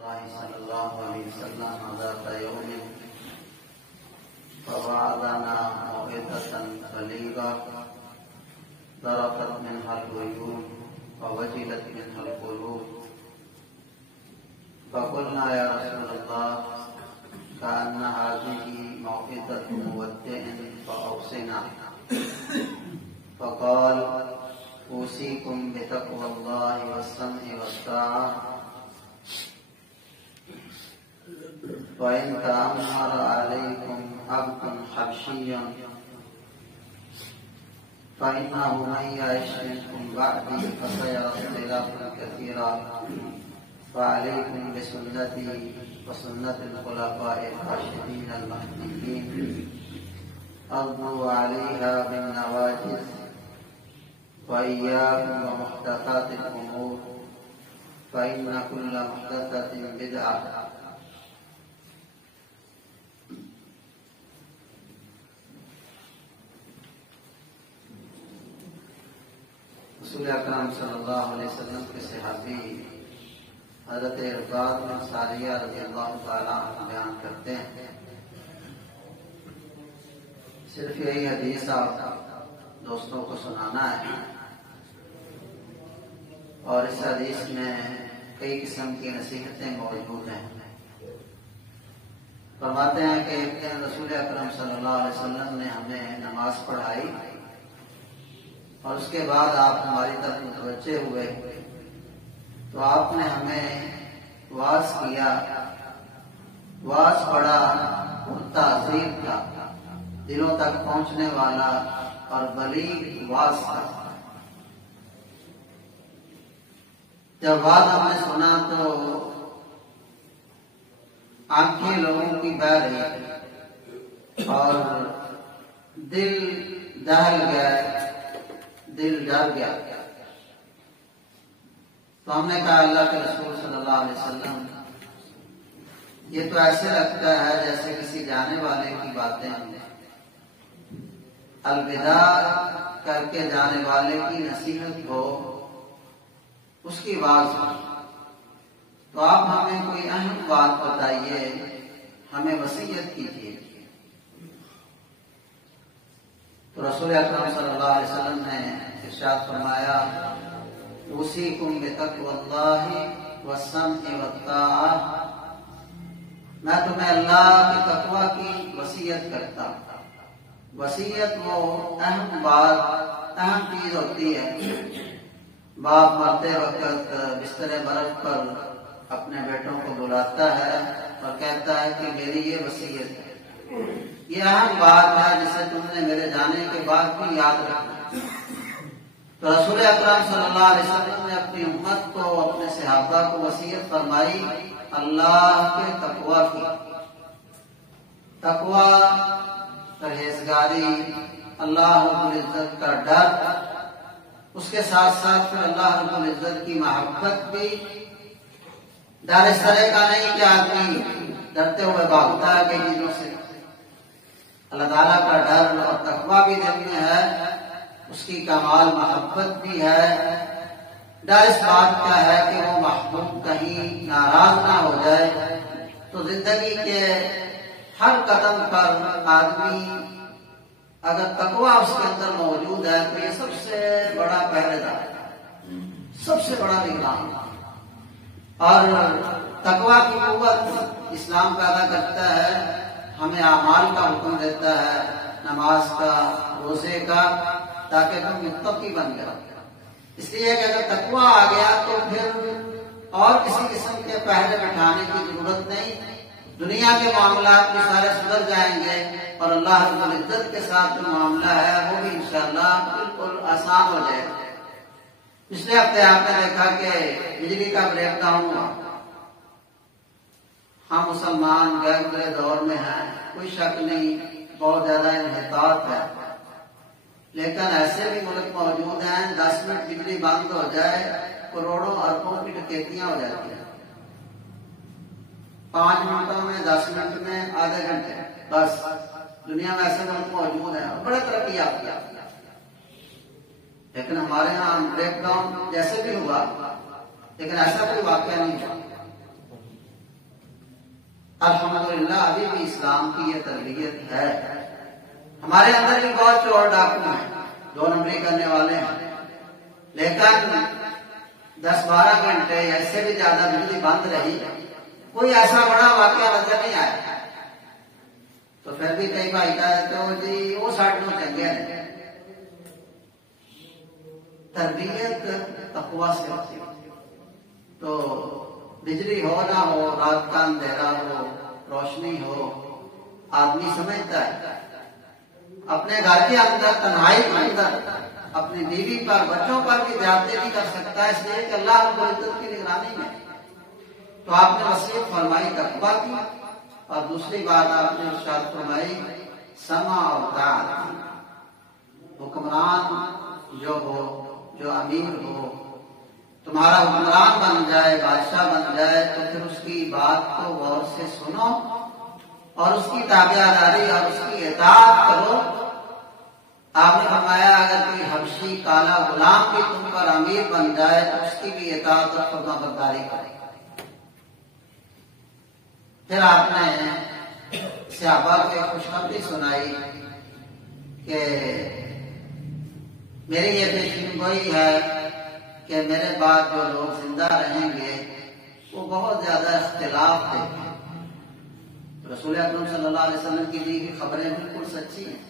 الله صلى الله عليه وسلم ذات يوم فوعظنا موعظة بليغة ذرفت منها العيون ووجلت منها القلوب فقلنا يا رسول الله كأن هذه موعظة مودع فأوصنا فقال أوصيكم بتقوى الله والسمع والطاعة وإن تأمر عليكم عبد حبشي فإنه من يعش منكم بعدي فسيرى اختلافا كثيرا فعليكم بسنتي وسنة الخلفاء الراشدين المهديين عضوا عليها بالنواجذ وإياكم ومحدثات الأمور فإن كل محدثة بدعة رسول اکرم صلی اللہ علیہ وسلم کے صحابی حضرت عرباض بن ساریہ رضی اللہ تعالیٰ عنہ بیان کرتے ہیں صرف یہی حدیث آپ دوستوں کو سنانا ہے اور اس حدیث میں کئی قسم کی نصیحتیں موجود ہیں۔ فرماتے ہیں کہ ایک دن رسول اکرم صلی اللہ علیہ وسلم نے ہمیں نماز پڑھائی اور اس کے بعد آپ ہماری طرف متوجہ ہوئے تو آپ نے ہمیں واعظ کیا۔ واعظ بڑا پرتاثیر تھا، دلوں تک پہنچنے والا اور بلیغ واعظ تھا۔ جب واعظ ہم نے سنا تو آنکھیں لوگوں کی بہ رہی اور دل دہل گیا، دل ڈر گیا۔ تو ہم نے کہا اللہ کے رسول صلی اللہ علیہ وسلم یہ تو ایسے لگتا ہے جیسے کسی جانے والے کی باتیں ہم نے الوداع کر کے جانے والے کی نصیحت ہو، اس کی آواز ہو، تو آپ ہمیں کوئی اہم بات بتائیے، ہمیں وصیت کیجیے۔ تو رسول اکرم صلی اللہ علیہ وسلم نے ارشاد فرمایا اوصیکم بتقوی اللہ والسمع والطاعہ، میں تمہیں اللہ کی تقوی کی وصیت کرتا ہوں۔ وصیت وہ اہم بات، اہم چیز ہوتی ہے۔ باپ مرتے وقت بستر برف پر اپنے بیٹوں کو بلاتا ہے اور کہتا ہے کہ میری یہ وصیت ہے، یہ اہم بات ہے جسے تم نے میرے جانے کے بعد بھی یاد رکھنا۔ تو رسول اکرم صلی اللہ علیہ وسلم نے اپنی امت کو، اپنے صحابہ کو وصیت فرمائی اللہ کے تقوی کی۔ تقوی، پرہیزگاری، اللہ رب العزت کا ڈر، اس کے ساتھ ساتھ پھر اللہ رب العزت کی محبت بھی۔ ڈر اس طرح کا نہیں کہ آدمی ڈرتے ہوئے بھاگتا ہے کئی چیزوں سے، اللہ تعالیٰ کا ڈر اور تقوی بھی دل میں ہے، اس کی کمال محبت بھی ہے۔ ڈر اس بات کا ہے کہ وہ محبوب کہیں ناراض نہ ہو جائے۔ تو زندگی کے ہر قدم پر آدمی اگر تقوی اس کے اندر موجود ہے تو یہ سب سے بڑا پہرے دار، سب سے بڑا نگران۔ اور تقوی کی قوت اسلام پیدا کرتا ہے، ہمیں اعمال کا حکم دیتا ہے، نماز کا، روزے کا، تاکہ ہم متقی بن جائیں۔ اس لیے کہ اگر تقوی آ گیا تو پھر اور کسی قسم کے پہرے بٹھانے کی ضرورت نہیں، دنیا کے معاملات بھی سارے سدھر جائیں گے اور اللہ رب العزت کے ساتھ جو معاملہ ہے وہ بھی انشاءاللہ بالکل آسان ہو جائے گا۔ پچھلے ہفتے آپ نے دیکھا کہ بجلی کا بریک ڈاؤن ہوا۔ ہم مسلمان گئے گئے دور میں ہیں، کوئی شک نہیں، بہت زیادہ انحطاط ہے، لیکن ایسے بھی ملک موجود ہیں 10 منٹ بجلی بند ہو جائے کروڑوں اربوں کی ڈکیتیاں ہو جاتی ہیں۔ 5 منٹوں میں، 10 منٹ میں، آدھے گھنٹے، بس دنیا میں ایسے ملک موجود ہیں اور بڑے ترقی یافتہ۔ لیکن ہمارے ہاں بریک ڈاؤن جیسے بھی ہوا لیکن ایسا کوئی واقعہ نہیں ہوا۔ الحمدللہ ابھی بھی اسلام کی یہ تربیت ہے. ہمارے اندر بھی بہت چور ڈاکو ہیں، 2 نمبری کرنے والے ہیں، لیکن 10-12 گھنٹے ایسے بھی زیادہ بجلی بند رہی، کوئی ایسا بڑا واقعہ نظر نہیں آیا. تو پھر بھی کئی بھائی کہتے ہو جی وہ ساٹھ میں چنگے ہیں. تربیت تقوی سے ہوتی ہے. تو بجلی ہو نہ ہو، رات کا اندھیرا ہو، روشنی ہو، آدمی سمجھتا ہے اپنے گھر کے اندر تنہائی کے اندر اپنی بیوی پر بچوں پر بھی زیادتی نہیں کر سکتا، اس لیے کہ اللہ رب العزت کی نگرانی میں. تو آپ نے وصیت فرمائی تقوی کی، اور دوسری بات آپ نے ارشاد فرمائی سمع اور طاعت. حکمران جو ہو، جو امیر ہو، تمہارا حکمران بن جائے، بادشاہ بن جائے، تو پھر اس کی بات کو غور سے سنو اور اس کی تابعداری اور اس کی اطاعت کرو. آپ نے فرمایا اگر کوئی حبشی کالا غلام بھی تم پر امیر بن جائے تو اس کی بھی اطاعت اور فرما برداری کرے. پھر آپ نے صحابہ کو ایک خوشخبری سنائی کہ میری یہ پیشین گوئی ہے کہ میرے بعد جو لوگ زندہ رہیں گے وہ بہت زیادہ اختلاف دیکھیں. رسول اکرم صلی اللہ علیہ وسلم کی دی ہوئی خبریں بالکل سچی ہیں،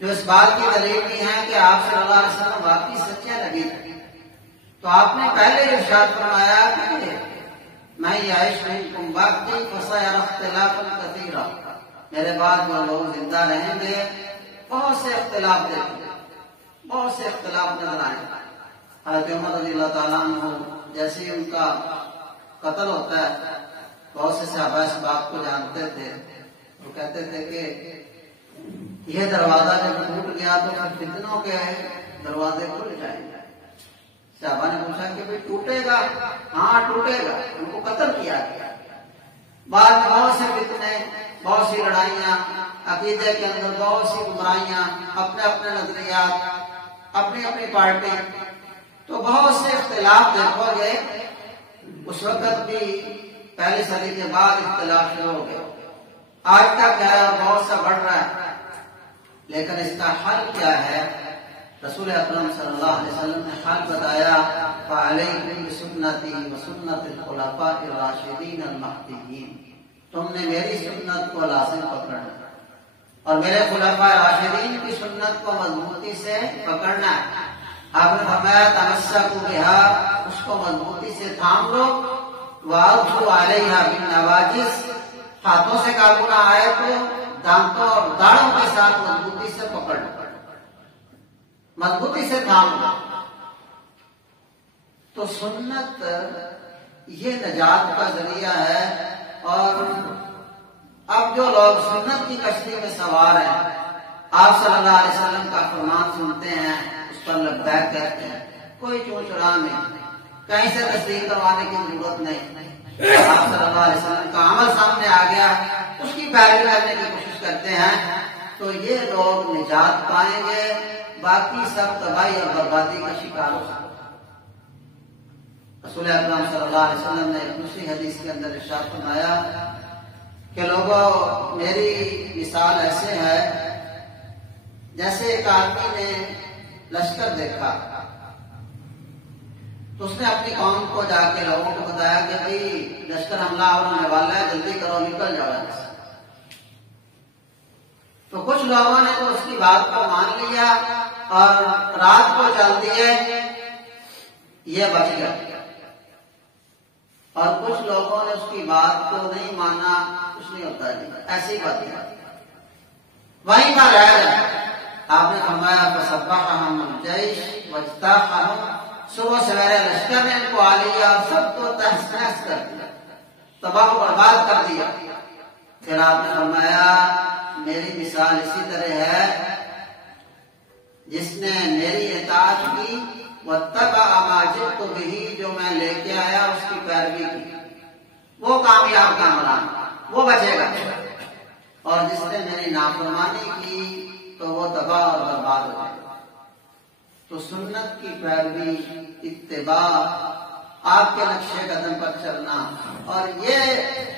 جو اس بات کی دلیل نہیں ہے کہ آپ صلی اللہ علیہ وسلم واقعی سچے نبی تھے. تو آپ نے پہلے ارشاد فرمایا کہ میں یعش منکم بعدی فسیری اختلافا کثیرا، میرے بعد جو لوگ زندہ رہیں گے بہت سے اختلاف دیکھیں گے، بہت سے اختلاف نظر آئیں گے. حضرت عمر رضی اللہ تعالیٰ عنہ جیسے ہی ان کا قتل ہوتا ہے، بہت سے صحابہ اس بات کو جانتے تھے. وہ کہتے تھے کہ یہ دروازہ جب ٹوٹ گیا تو پھر فتنوں کے دروازے کھل جائیں گے. صحابہ نے پوچھا کہ بھئی ٹوٹے گا؟ ہاں ٹوٹے گا. ان کو قتل کیا گیا. بعد میں بہت سے فتنے، بہت سی لڑائیاں، عقیدے کے اندر بہت سی گمراہیاں، اپنے اپنے نظریات، اپنی اپنی پارٹی، تو بہت سے اختلاف دیکھو گے. اس وقت بھی پہلی صدی کے بعد اختلاف شروع ہو گئے، آج تک ہے اور بہت سا بڑھ رہا ہے. لیکن اس کا حل کیا ہے؟ رسول اکرم صلی اللہ علیہ وسلم نے حل بتایا فعلیکم بسنتی وسنت الخلفاء الراشدین المہدیین. تم نے میری سنت کو لازم پکڑنا اور میرے خلفاء راشدین کی سنت کو مضبوطی سے پکڑنا ہے. آپ نے فرمایا تمسکوا بہا، اس کو مضبوطی سے تھام لو، وعضوا علیہا بالنواجذ، ہاتھوں سے قابو نہ آئے تو دانتوں اور داڑھوں کے ساتھ مضبوطی سے پکڑ لو، مضبوطی سے تھام لو. تو سنت یہ نجات کا ذریعہ ہے. اور اب جو لوگ سنت کی کشتی میں سوار ہیں، آپ صلی اللہ علیہ وسلم کا فرمان سنتے ہیں، اس پر لبیک کہتے ہیں، کوئی چون چرا نہیں، کہیں سے تصدیق کروانے کی ضرورت نہیں. آپ صلی اللہ علیہ وسلم کا عمل سامنے آ گیا، اس کی پیروی کرنے کی کوشش کرتے ہیں، تو یہ لوگ نجات پائیں گے، باقی سب تباہی اور بربادی کا شکار ہو سکتے. رسول اکرم صلی اللہ علیہ وسلم نے ایک دوسری حدیث کے اندر ارشاد فرمایا کہ لوگوں میری مثال ایسے ہے جیسے ایک آدمی نے لشکر دیکھا تو اس نے اپنی قوم کو جا کے لوگوں کو بتایا کہ بھئی لشکر حملہ ہونے والا ہے، جلدی کرو، نکل جاؤ. تو کچھ لوگوں نے تو اس کی بات کو مان لیا اور رات کو چل دیے، یہ بچ گیا. اور کچھ لوگوں نے اس کی بات کو نہیں مانا، کچھ نہیں ہوتا جی، ایسی بات ہے، وہیں پر رہ گئے. آپ نے فرمایا فصبحهم الجيش واجتاحهم، صبح سویرے لشکر نے ان کو آ لیا اور سب کو تہس نہس کر دیا، تباہ و برباد کر دیا. پھر آپ نے فرمایا میری مثال اسی طرح ہے جس نے میری اطاعت کی، واتبع ما جئت به، جو میں لے کے آیا اس کی پیروی کی، وہ کامیاب کامران، وہ بچے گا. اور جس نے میری نافرمانی کی تو وہ تباہ اور برباد ہو جائے گا. تو سنت کی پیروی، اتباع آپ کے نقشے قدم پر چلنا. اور یہ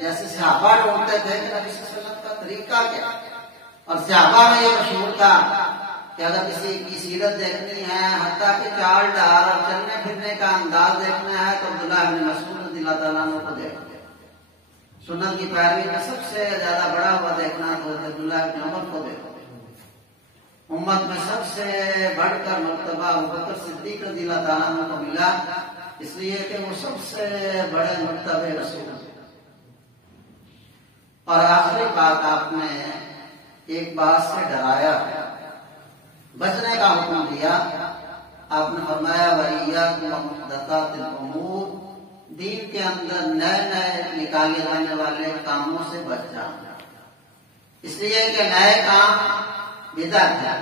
جیسے صحابہ ڈھونڈتے تھے کہ نبی صلی اللہ علیہ وسلم کا طریقہ کیا، اور صحابہ میں یہ مشہور تھا کہ اگر کسی کی سیرت دیکھنی ہے، حتیٰ کہ چال ڈال اور چلنے پھرنے کا انداز دیکھنا ہے، تو عبداللہ بن مسعود رضی اللہ تعالیٰ عنہ کو دیکھو. سنت کی پیروی میں سب سے زیادہ بڑا ہوا دیکھنا تو عبداللہ بن عمر کو دیکھو. امت میں سب سے بڑھ کر مرتبہ ابوبکر صدیق رضی اللہ تعالیٰ عنہ کو ملا، اس لیے کہ وہ سب سے بڑے مرتبے رسول. اور آخری بات، آپ نے ایک بات سے ڈرایا، بچنے کا حکم دیا. آپ نے فرمایا وَإِيَّاكُمْ وَمُحْدَثَاتِ الْأُمُورِ، دین کے اندر نئے نئے نکالے جانے والے کاموں سے بچ جانا، اس لیے کہ نئے کام بدعت ہے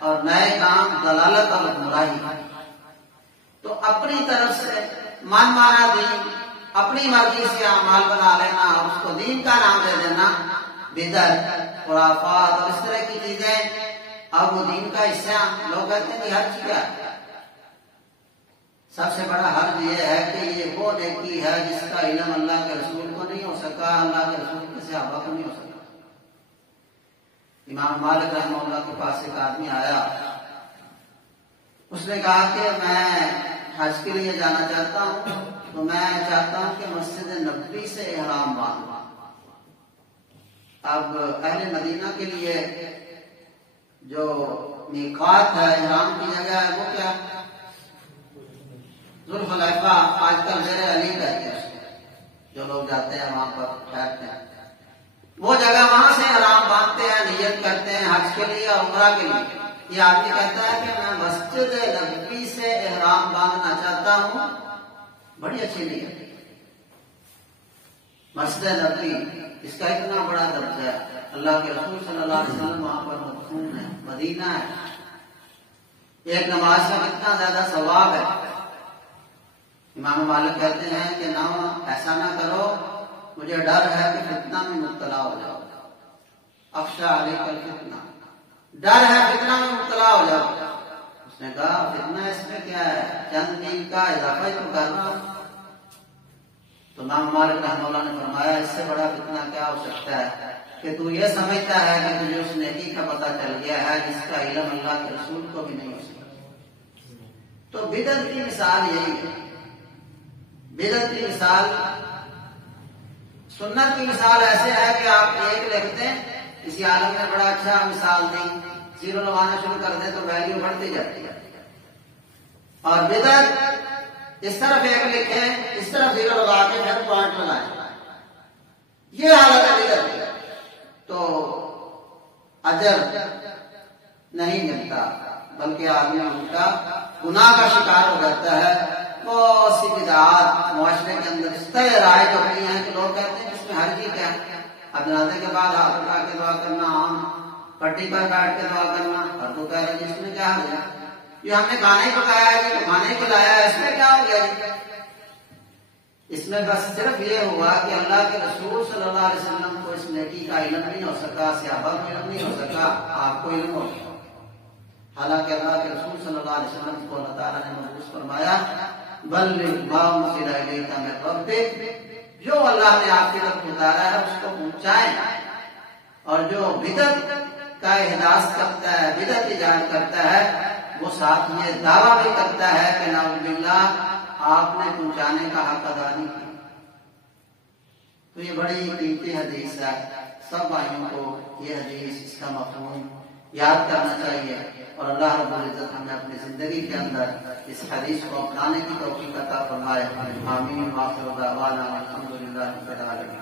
اور نئے کام ضلالت اور گمراہی ہے. تو اپنی طرف سے من مانا دین، اپنی مرضی سے اعمال بنا لینا اور اس کو دین کا نام دے دینا بدعت، خرافات اور اس طرح کی چیزیں اب وہ دین کا حصہ. لوگ کہتے ہیں کہ حج کیا ہے؟ سب سے بڑا حرج یہ ہے کہ یہ وہ نیکی ہے جس کا علم اللہ کے رسول کو نہیں ہو سکا، اللہ کے رسول کے صحابہ کو نہیں ہو سکا. امام مالک رحمہ اللہ کے پاس ایک آدمی آیا، اس نے کہا کہ میں حج کے لیے جانا چاہتا ہوں، تو میں چاہتا ہوں کہ مسجد نبوی سے احرام باندھوں. اب اہل مدینہ کے لیے جو میقات ہے، احرام کی جگہ ہے، وہ کیا؟ ذوالحلیفہ. آج کل زیر علی کہتے ہیں، جو لوگ جاتے ہیں وہاں پر ٹھہرتے ہیں، وہ جگہ وہاں سے احرام باندھتے ہیں، نیت کرتے ہیں حج کے لیے اور عمرہ کے لیے. یہ آدمی کہتا ہے کہ میں مسجد نبوی سے احرام باندھنا چاہتا ہوں. بڑی اچھی نیت. مسجد نبوی، اس کا اتنا بڑا درجہ ہے، اللہ کے رسول صلی اللہ علیہ وسلم وہاں پر مدفون ہے، مدینہ ہے. ایک نماز کا کتنا زیادہ ثواب ہے. امام مالک کہتے ہیں کہ نہ ایسا نہ کرو، مجھے ڈر ہے کہ فتنہ میں مبتلا ہو جاؤ. اخشا علیک الفتنہ، ڈر ہے فتنہ میں مبتلا ہو جاؤ. اس نے کہا فتنہ اس میں کیا ہے، چند دین کا اضافہ ہی تو کرنا. تو امام مالک رحمہ اللہ نے فرمایا اس سے بڑا فتنہ کیا ہو سکتا ہے کہ تو یہ سمجھتا ہے کہ تجھے اس نیکی کا پتہ چل گیا ہے جس کا علم اللہ کے رسول کو بھی نہیں ہو سکتا. تو بدعت کی مثال یہی ہے. بدعت کی مثال، سنت کی مثال ایسے ہے کہ آپ ایک لکھتے ہیں، کسی عالم نے بڑا اچھا مثال دی، زیرو لگانا شروع کر دیں تو ویلیو بڑھتی جاتی ہے. اور بدعت اس طرف ایک لکھیں، اس طرف زیرو لگا کے پھر پوائنٹ لگائیں، یہ حالت ہے بدعت کی. تو اجر نہیں ملتا، بلکہ آدمی ان کا گناہ کا شکار ہو جاتا ہے. بہت سی بدعات معاشرے کے اندر اس طرح رائج ہوتی ہیں کہ لوگ کہتے ہیں اس میں حرج ہی کیا ہے. اب جنازے کے بعد ہاتھ اٹھا کے دعا کرنا، عام پٹی پر بیٹھ کے دعا کرنا، اور تو کہہ رہے اس میں کیا حرج ہے؟ یہ ہم نے کھانا ہی پکایا ہے کہ کھانے کھلایا ہے، اس میں کیا ہو گیا؟ اس میں بس صرف یہ ہوا کہ اللہ کے رسول صلی اللہ علیہ وسلم کو اس نیکی کا علم نہیں ہو سکا، صحابہ کو علم نہیں ہو سکا، آپ کو علم ہو سکا. حالانکہ اللہ کے رسول صلی اللہ علیہ وسلم کو اللہ تعالیٰ نے مبعوث فرمایا بلغ ما انزل الیک من ربک، جو اللہ نے آپ کی طرف اتارا ہے اس کو پہنچائیں. اور جو بدعت کا احداث کرتا ہے، بدعت ایجاد کرتا ہے، وہ ساتھ میں دعویٰ بھی کرتا ہے کہ نعوذ باللہ آپ نے پہنچانے کا حق ادا نہیں کیا. تو یہ بڑی قیمتی حدیث ہے. سب بھائیوں کو یہ حدیث، اس کا مفہوم یاد کرنا چاہیے، اور اللہ رب العزت ہمیں اپنی زندگی کے اندر اس حدیث کو اپنانے کی توفیق عطا فرمائے. آمین. وآخر دعوانا الحمدللہ رب العالمین.